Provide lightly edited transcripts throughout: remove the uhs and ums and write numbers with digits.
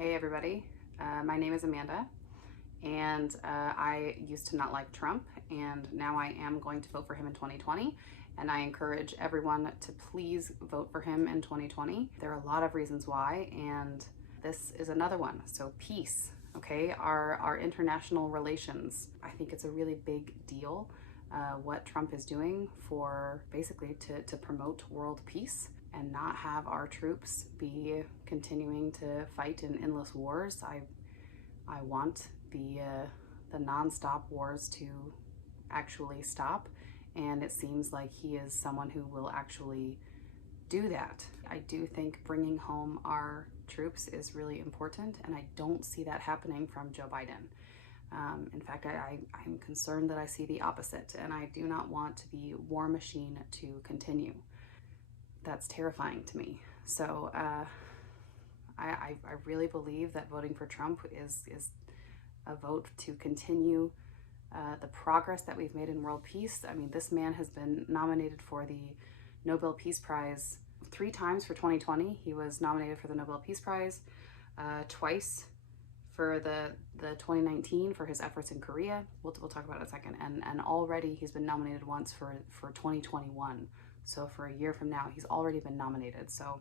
Hey everybody, my name is Amanda, and I used to not like Trump, and now I am going to vote for him in 2020, and I encourage everyone to please vote for him in 2020. There are a lot of reasons why, and this is another one. So peace, okay? Our international relations, I think it's a really big deal what Trump is doing for basically to promote world peace and not have our troops be continuing to fight in endless wars. I want the nonstop wars to actually stop, and it seems like he is someone who will actually do that. I do think bringing home our troops is really important, and I don't see that happening from Joe Biden. In fact, I'm concerned that I see the opposite, and I do not want the war machine to continue. That's terrifying to me. So I really believe that voting for Trump is a vote to continue the progress that we've made in world peace. I mean, this man has been nominated for the Nobel Peace Prize 3 times for 2020. He was nominated for the Nobel Peace Prize twice for the 2019 for his efforts in Korea. We'll talk about it in a second. And already he's been nominated once for 2021. So for a year from now, he's already been nominated. So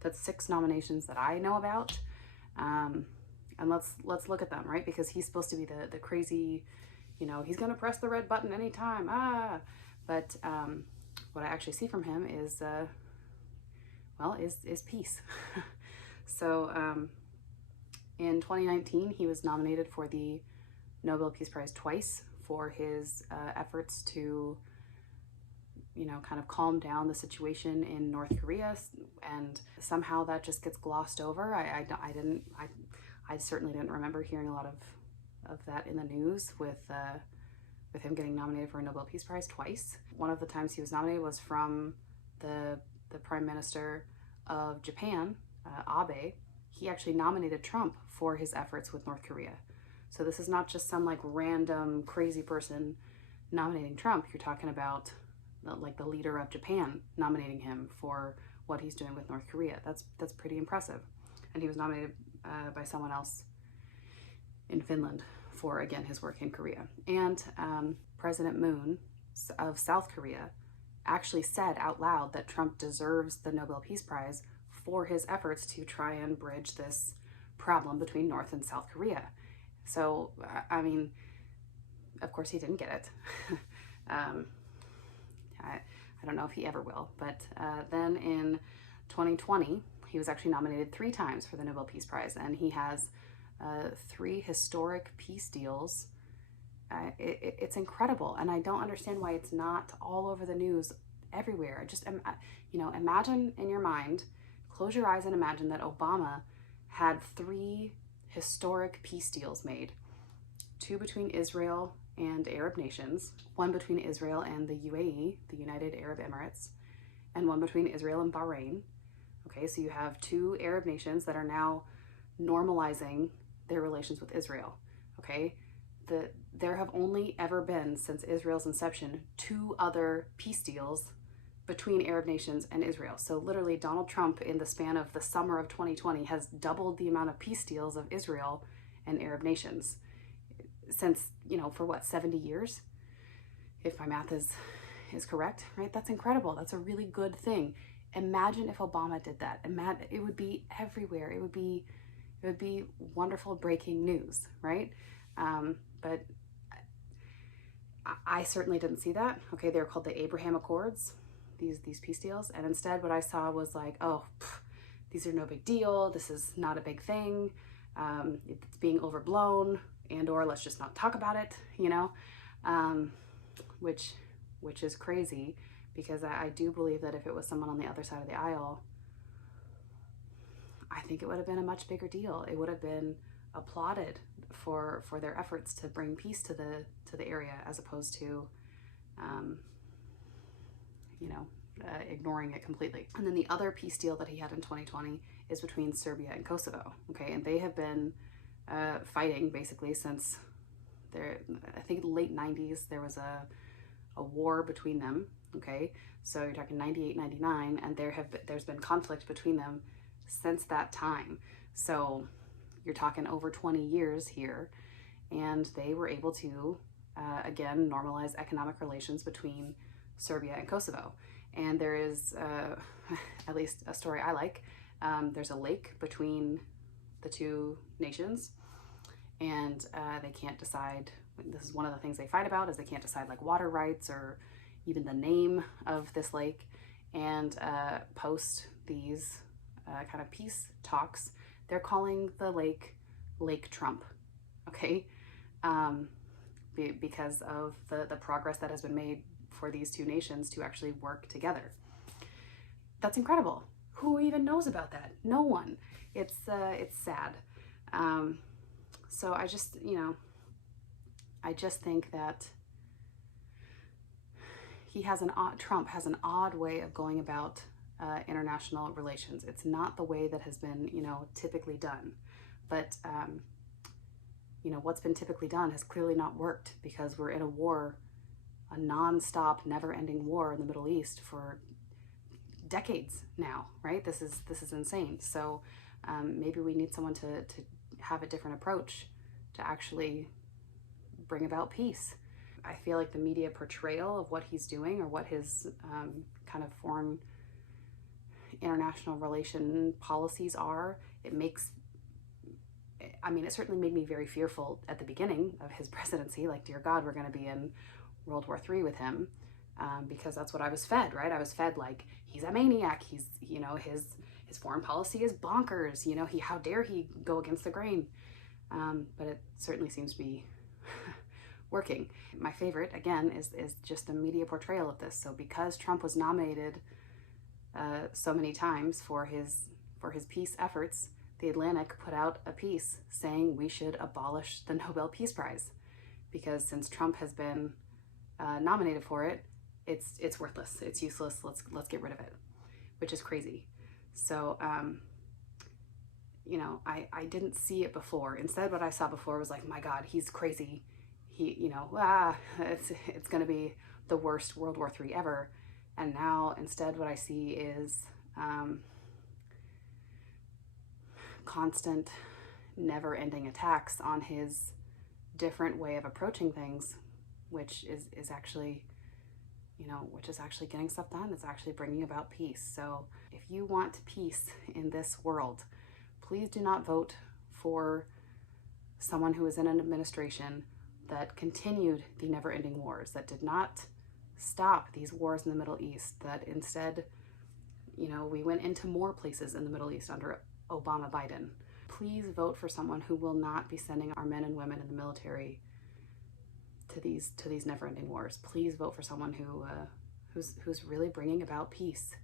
that's 6 nominations that I know about. And let's look at them, right? Because he's supposed to be the crazy, you know, he's gonna press the red button anytime. But what I actually see from him is, is peace. So in 2019, he was nominated for the Nobel Peace Prize twice for his efforts to, you know, kind of calm down the situation in North Korea, and somehow that just gets glossed over. I certainly didn't remember hearing a lot of that in the news with him getting nominated for a Nobel Peace Prize twice. One of the times he was nominated was from the Prime Minister of Japan, Abe. He actually nominated Trump for his efforts with North Korea. So this is not just some like random crazy person nominating Trump. You're talking about like the leader of Japan nominating him for what he's doing with North Korea. That's pretty impressive. And he was nominated by someone else in Finland for, again, his work in Korea. And President Moon of South Korea actually said out loud that Trump deserves the Nobel Peace Prize for his efforts to try and bridge this problem between North and South Korea. So, I mean, of course he didn't get it. I don't know if he ever will, but then in 2020, he was actually nominated 3 times for the Nobel Peace Prize, and he has 3 historic peace deals. It's incredible, and I don't understand why it's not all over the news everywhere. Just, you know, imagine in your mind, close your eyes and imagine that Obama had 3 historic peace deals made. 2 between Israel and Arab nations, 1 between Israel and the UAE, the United Arab Emirates, and 1 between Israel and Bahrain. Okay, so you have 2 Arab nations that are now normalizing their relations with Israel. Okay, there have only ever been, since Israel's inception, 2 other peace deals between Arab nations and Israel. So literally Donald Trump, in the span of the summer of 2020, has doubled the amount of peace deals of Israel and Arab nations since, you know, for what, 70 years? If my math is correct, right? That's incredible. That's a really good thing. Imagine if Obama did that. Imagine, it would be everywhere. It would be wonderful breaking news, right? But I certainly didn't see that. Okay, they're called the Abraham Accords, these peace deals, and instead what I saw was like, oh, these are no big deal. This is not a big thing. It's being overblown, and or let's just not talk about it, you know, which is crazy, because I do believe that if it was someone on the other side of the aisle, I think it would have been a much bigger deal. It would have been applauded for their efforts to bring peace to the area, as opposed to you know, ignoring it completely. And then the other peace deal that he had in 2020 is between Serbia and Kosovo. Okay, and they have been fighting basically since I think late 90s. There was a war between them. Okay, so you're talking 98, 99, and there's been conflict between them since that time. So you're talking over 20 years here, and they were able to, again, normalize economic relations between Serbia and Kosovo. And there is, at least a story I like, there's a lake between the two nations, and they can't decide. This is one of the things they fight about, is they can't decide like water rights or even the name of this lake. And post these kind of peace talks, they're calling the lake Lake Trump, okay? Because of the progress that has been made for these two nations to actually work together. That's incredible. Who even knows about that? No one. It's sad. So I just, I just think that Trump has an odd way of going about international relations. It's not the way that has been, typically done. But, what's been typically done has clearly not worked, because we're in a war, a non-stop, never-ending war in the Middle East for decades now, right? This is insane. So maybe we need someone to have a different approach to actually bring about peace. I feel like the media portrayal of what he's doing, or what his kind of foreign international relation policies are, it certainly made me very fearful at the beginning of his presidency. Like, dear God, we're going to be in World War III with him, because that's what I was fed, right? I was fed like, he's a maniac. He's, his foreign policy is bonkers. How dare he go against the grain? But it certainly seems to be working. My favorite, again, is just the media portrayal of this. So because Trump was nominated so many times for his peace efforts, The Atlantic put out a piece saying we should abolish the Nobel Peace Prize, because since Trump has been nominated for it, it's worthless, it's useless. Let's get rid of it, which is crazy. So I didn't see it before. Instead, what I saw before was like, my God, he's crazy. It's going to be the worst World War III ever. And now, instead, what I see is constant, never-ending attacks on his different way of approaching things, which is actually, which is actually getting stuff done. It's actually bringing about peace. So if you want peace in this world, please do not vote for someone who is in an administration that continued the never-ending wars, that did not stop these wars in the Middle East, that instead, we went into more places in the Middle East under Obama Biden. Please vote for someone who will not be sending our men and women in the military to these never-ending wars. Please vote for someone who's really bringing about peace.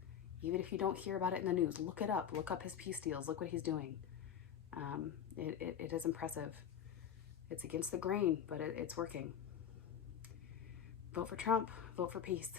Even if you don't hear about it in the news, look it up. Look up his peace deals. Look what he's doing. It is impressive. It's against the grain, but it's working. Vote for Trump. Vote for peace.